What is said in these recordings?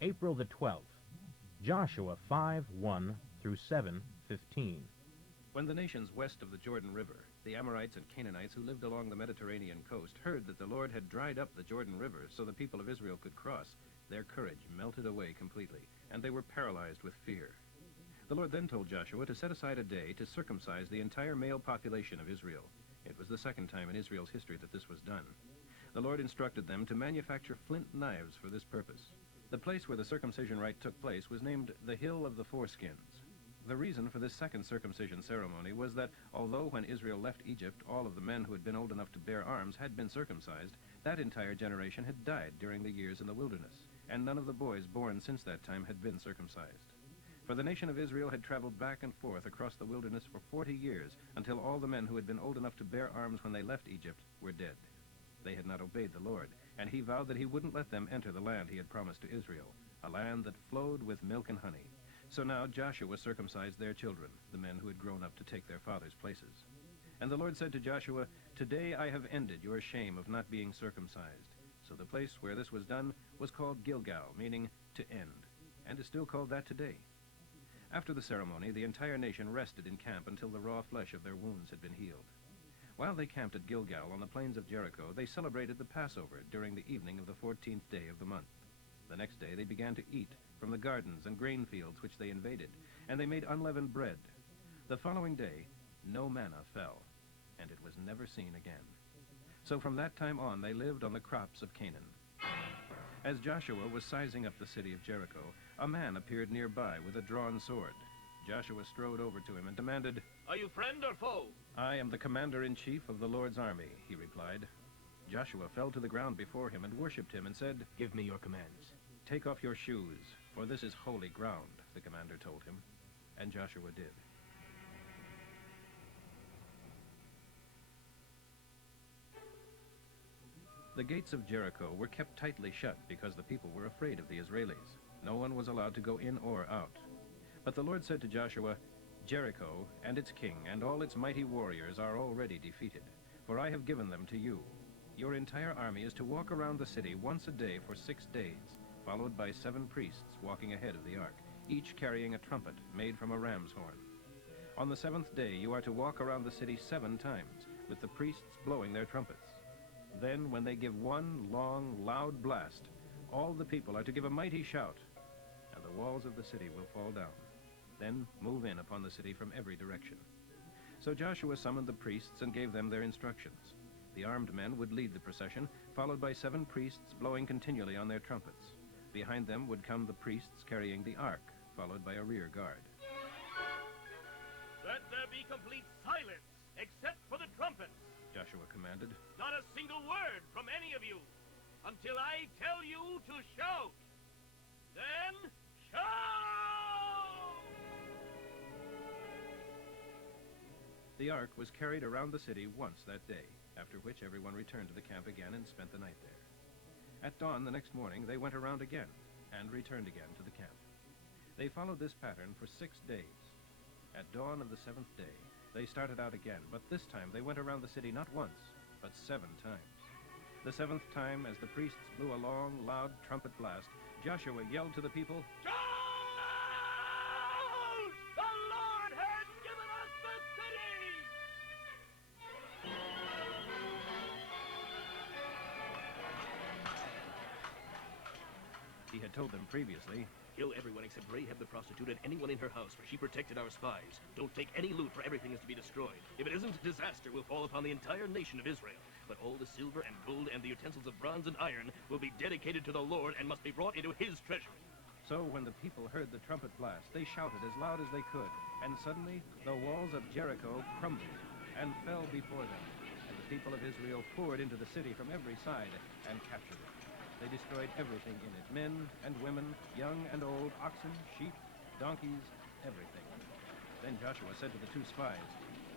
April the 12th, Joshua 5:1 through 7:15. When the nations west of the Jordan River, the Amorites and Canaanites who lived along the Mediterranean coast, heard that the Lord had dried up the Jordan River so the people of Israel could cross, their courage melted away completely, and they were paralyzed with fear. The Lord then told Joshua to set aside a day to circumcise the entire male population of Israel. It was the second time in Israel's history that this was done. The Lord instructed them to manufacture flint knives for this purpose. The place where the circumcision rite took place was named the Hill of the Foreskins. The reason for this second circumcision ceremony was that, although when Israel left Egypt all of the men who had been old enough to bear arms had been circumcised, that entire generation had died during the years in the wilderness, and none of the boys born since that time had been circumcised. For the nation of Israel had traveled back and forth across the wilderness for 40 years, until all the men who had been old enough to bear arms when they left Egypt were dead. They had not obeyed the Lord, and he vowed that he wouldn't let them enter the land he had promised to Israel, a land that flowed with milk and honey. So now Joshua circumcised their children, the men who had grown up to take their fathers' places. And the Lord said to Joshua, "Today I have ended your shame of not being circumcised." So the place where this was done was called Gilgal, meaning to end, and is still called that today. After the ceremony, the entire nation rested in camp until the raw flesh of their wounds had been healed. While they camped at Gilgal on the plains of Jericho, they celebrated the Passover during the evening of the 14th day of the month. The next day they began to eat from the gardens and grain fields which they invaded, and they made unleavened bread. The following day, no manna fell, and it was never seen again. So from that time on, they lived on the crops of Canaan. As Joshua was sizing up the city of Jericho, a man appeared nearby with a drawn sword. Joshua strode over to him and demanded, "Are you friend or foe?" "I am the commander-in-chief of the Lord's army," he replied. Joshua fell to the ground before him and worshipped him and said, "Give me your commands." "Take off your shoes, for this is holy ground," the commander told him. And Joshua did. The gates of Jericho were kept tightly shut because the people were afraid of the Israelis. No one was allowed to go in or out. But the Lord said to Joshua, "Jericho and its king and all its mighty warriors are already defeated, for I have given them to you. Your entire army is to walk around the city once a day for 6 days, followed by 7 priests walking ahead of the ark, each carrying a trumpet made from a ram's horn. On the 7th day you are to walk around the city 7 times, with the priests blowing their trumpets. Then, when they give one long, loud blast, all the people are to give a mighty shout, and the walls of the city will fall down. Then move in upon the city from every direction." So Joshua summoned the priests and gave them their instructions. The armed men would lead the procession, followed by 7 priests blowing continually on their trumpets. Behind them would come the priests carrying the ark, followed by a rear guard. "Let there be complete silence, except for the trumpets. Joshua commanded. Not a single word from any of you, until I tell you to shout. Then shout!" The ark was carried around the city once that day, after which everyone returned to the camp again and spent the night there. At dawn the next morning, they went around again and returned again to the camp. They followed this pattern for 6 days. At dawn of the 7th day, they started out again, but this time they went around the city not once, but 7 times. The 7th time, as the priests blew a long, loud trumpet blast, Joshua yelled to the people, Shout! The Lord has given us the city! He had told them previously, "Kill everyone except Rahab the prostitute and anyone in her house, for she protected our spies. Don't take any loot, for everything is to be destroyed. If it isn't, disaster will fall upon the entire nation of Israel. But all the silver and gold and the utensils of bronze and iron will be dedicated to the Lord and must be brought into his treasury." So when the people heard the trumpet blast, they shouted as loud as they could, and suddenly the walls of Jericho crumbled and fell before them, and the people of Israel poured into the city from every side and captured it. They destroyed everything in it, men and women, young and old, oxen, sheep, donkeys, everything. Then Joshua said to the 2 spies,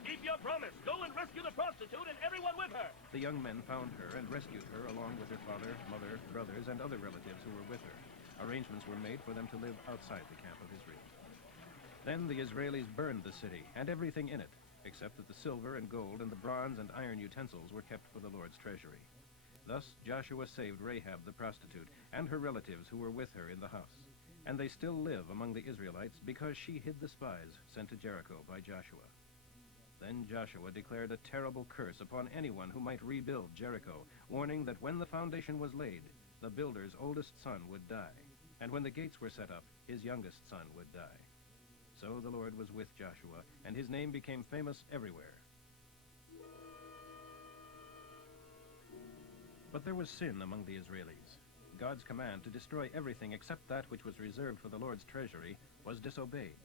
Keep your promise. Go and rescue the prostitute and everyone with her. The young men found her and rescued her along with her father, mother, brothers, and other relatives who were with her. Arrangements were made for them to live outside the camp of Israel. Then the Israelis burned the city and everything in it, except that the silver and gold and the bronze and iron utensils were kept for the Lord's treasury. Thus Joshua saved Rahab the prostitute and her relatives who were with her in the house. And they still live among the Israelites because she hid the spies sent to Jericho by Joshua. Then Joshua declared a terrible curse upon anyone who might rebuild Jericho, warning that when the foundation was laid, the builder's oldest son would die, and when the gates were set up, his youngest son would die. So the Lord was with Joshua, and his name became famous everywhere. But there was sin among the Israelis. God's command to destroy everything except that which was reserved for the Lord's treasury was disobeyed.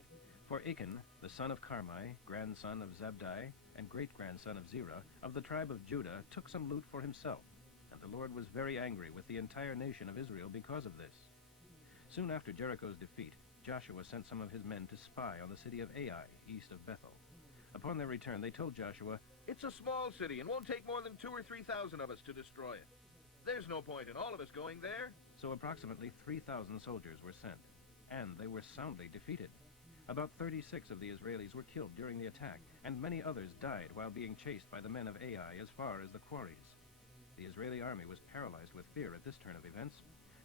For Achan, the son of Carmi, grandson of Zabdi, and great-grandson of Zerah, of the tribe of Judah, took some loot for himself, and the Lord was very angry with the entire nation of Israel because of this. Soon after Jericho's defeat, Joshua sent some of his men to spy on the city of Ai, east of Bethel. Upon their return, they told Joshua, "It's a small city and won't take more than 2,000 or 3,000 of us to destroy it. There's no point in all of us going there." So approximately 3,000 soldiers were sent, and they were soundly defeated. About 36 of the Israelis were killed during the attack, and many others died while being chased by the men of Ai as far as the quarries. The Israeli army was paralyzed with fear at this turn of events.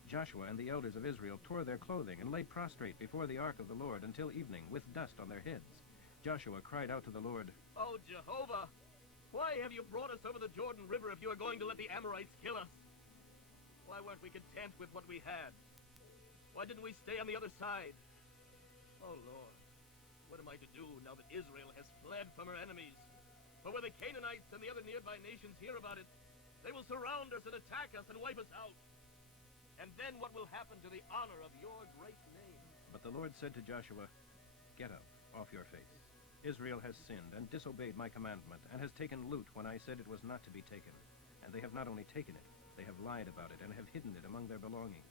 Joshua and the elders of Israel tore their clothing and lay prostrate before the ark of the Lord until evening, with dust on their heads. Joshua cried out to the Lord, "Oh, Jehovah, why have you brought us over the Jordan River if you are going to let the Amorites kill us? Why weren't we content with what we had? Why didn't we stay on the other side? Oh, Lord, what am I to do now that Israel has fled from her enemies? For when the Canaanites and the other nearby nations hear about it, they will surround us and attack us and wipe us out. And then what will happen to the honor of your great name?" But the Lord said to Joshua, "Get up, off your face. Israel has sinned and disobeyed my commandment, and has taken loot when I said it was not to be taken. And they have not only taken it, they have lied about it and have hidden it among their belongings.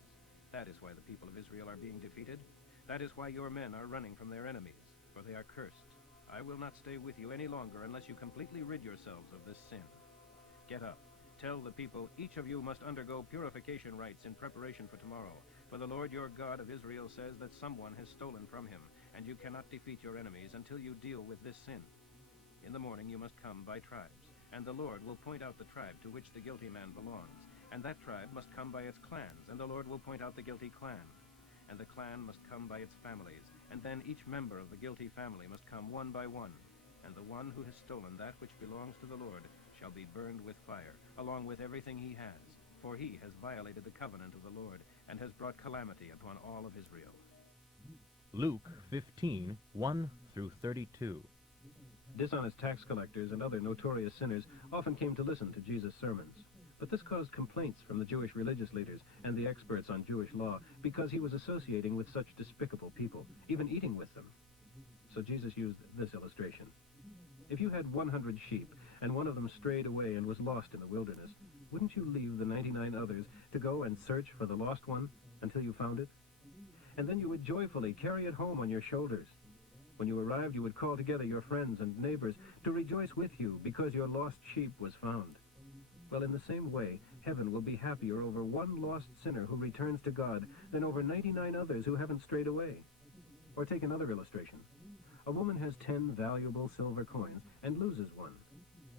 That is why the people of Israel are being defeated. That is why your men are running from their enemies, for they are cursed. I will not stay with you any longer unless you completely rid yourselves of this sin. Get up. Tell the people, each of you must undergo purification rites in preparation for tomorrow. For the Lord your God of Israel says that someone has stolen from him, and you cannot defeat your enemies until you deal with this sin. In the morning you must come by tribes, and the Lord will point out the tribe to which the guilty man belongs. And that tribe must come by its clans, and the Lord will point out the guilty clan. And the clan must come by its families, and then each member of the guilty family must come one by one. And the one who has stolen that which belongs to the Lord shall be burned with fire, along with everything he has, for he has violated the covenant of the Lord, and has brought calamity upon all of Israel." Luke 15, 1 through 32. Dishonest tax collectors and other notorious sinners often came to listen to Jesus' sermons. But this caused complaints from the Jewish religious leaders and the experts on Jewish law because he was associating with such despicable people, even eating with them. So Jesus used this illustration. If you had 100 sheep, and one of them strayed away and was lost in the wilderness, wouldn't you leave the 99 others to go and search for the lost one until you found it? And then you would joyfully carry it home on your shoulders. When you arrived, you would call together your friends and neighbors to rejoice with you because your lost sheep was found. Well, in the same way, heaven will be happier over one lost sinner who returns to God than over 99 others who haven't strayed away. Or take another illustration. A woman has 10 valuable silver coins and loses one.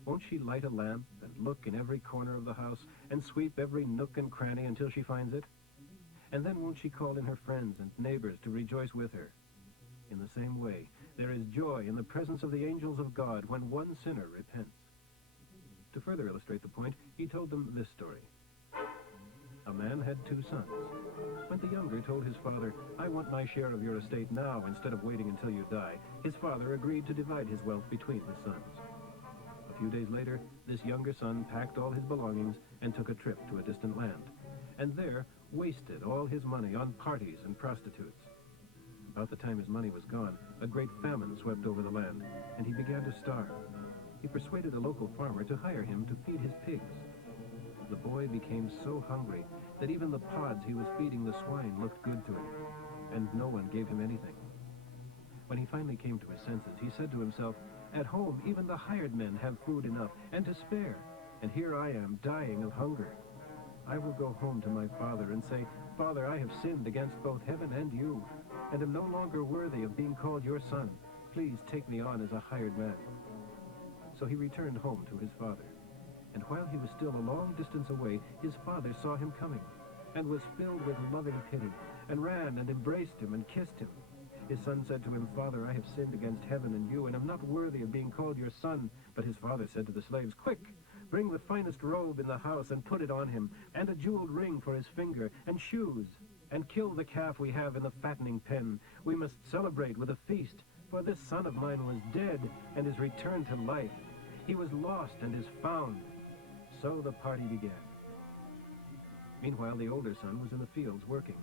Won't she light a lamp and look in every corner of the house and sweep every nook and cranny until she finds it? And then won't she call in her friends and neighbors to rejoice with her? In the same way, there is joy in the presence of the angels of God when one sinner repents. To further illustrate the point, he told them this story. A man had 2 sons. When the younger told his father, "I want my share of your estate now instead of waiting until you die," his father agreed to divide his wealth between his sons. A few days later, this younger son packed all his belongings and took a trip to a distant land, and there wasted all his money on parties and prostitutes. About the time his money was gone, a great famine swept over the land, and he began to starve. He persuaded a local farmer to hire him to feed his pigs. The boy became so hungry that even the pods he was feeding the swine looked good to him, and no one gave him anything. When he finally came to his senses, he said to himself, "At home, even the hired men have food enough and to spare, and here I am dying of hunger. I will go home to my father and say, 'Father, I have sinned against both heaven and you, and am no longer worthy of being called your son. Please take me on as a hired man.'" So he returned home to his father. And while he was still a long distance away, his father saw him coming, and was filled with loving pity, and ran and embraced him and kissed him. His son said to him, "Father, I have sinned against heaven and you, and am not worthy of being called your son." But his father said to the slaves, "Quick, bring the finest robe in the house and put it on him, and a jeweled ring for his finger, and shoes, and kill the calf we have in the fattening pen. We must celebrate with a feast, for this son of mine was dead and is returned to life. He was lost and is found." So the party began. Meanwhile, the older son was in the fields working.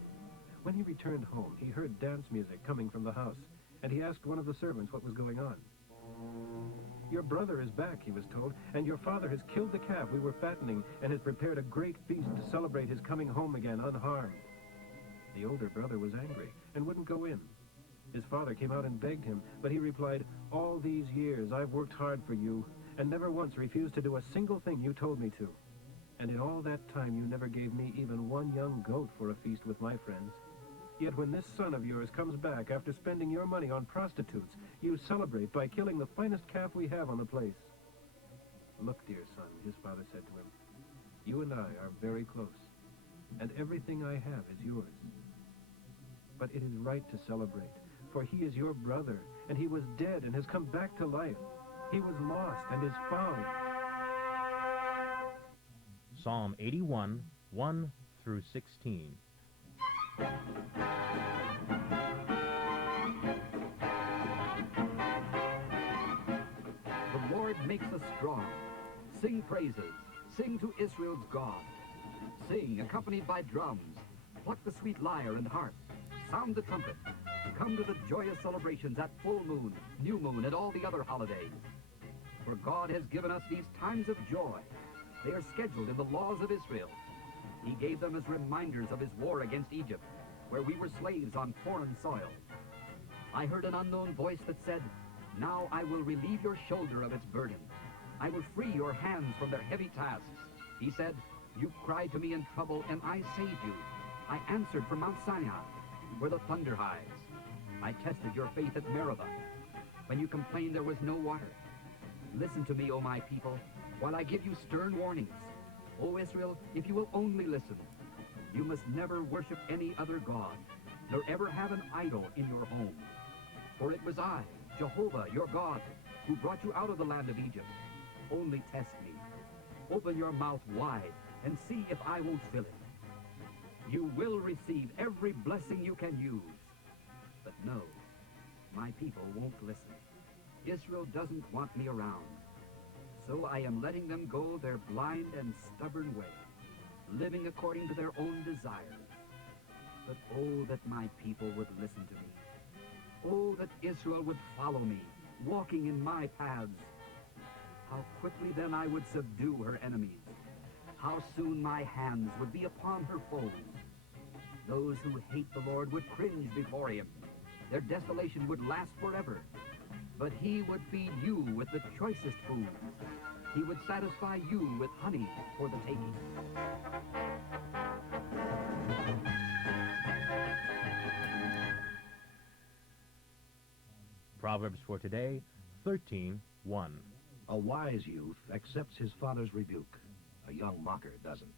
When he returned home, he heard dance music coming from the house, and he asked one of the servants what was going on. "Your brother is back," he was told, "and your father has killed the calf we were fattening and has prepared a great feast to celebrate his coming home again unharmed." The older brother was angry and wouldn't go in. His father came out and begged him, but he replied, "All these years I've worked hard for you, and never once refused to do a single thing you told me to. And in all that time you never gave me even one young goat for a feast with my friends. Yet when this son of yours comes back after spending your money on prostitutes, you celebrate by killing the finest calf we have on the place." "Look, dear son," his father said to him, "you and I are very close, and everything I have is yours. But it is right to celebrate, for he is your brother, and he was dead and has come back to life. He was lost and is found." Psalm 81, 1 through 16. The Lord makes us strong. Sing praises. Sing to Israel's God. Sing, accompanied by drums. Pluck the sweet lyre and harp. Sound the trumpet. Come to the joyous celebrations at full moon, new moon, and all the other holidays. For God has given us these times of joy. They are scheduled in the laws of Israel. He gave them as reminders of his war against Egypt, where we were slaves on foreign soil. I heard an unknown voice that said, "Now I will relieve your shoulder of its burden. I will free your hands from their heavy tasks." He said, "You cried to me in trouble, and I saved you. I answered from Mount Sinai, where the thunder hides. I tested your faith at Meribah, when you complained there was no water. Listen to me, O my people, while I give you stern warnings. O Israel, if you will only listen, you must never worship any other god, nor ever have an idol in your home. For it was I, Jehovah, your God, who brought you out of the land of Egypt. Only test me. Open your mouth wide and see if I won't fill it. You will receive every blessing you can use. But no, my people won't listen. Israel doesn't want me around. So I am letting them go their blind and stubborn way, living according to their own desires. But oh, that my people would listen to me. Oh, that Israel would follow me, walking in my paths. How quickly then I would subdue her enemies. How soon my hands would be upon her foes. Those who hate the Lord would cringe before him. Their desolation would last forever. But he would feed you with the choicest foods. He would satisfy you with honey for the taking. Proverbs for today, 13:1. A wise youth accepts his father's rebuke. A young mocker doesn't.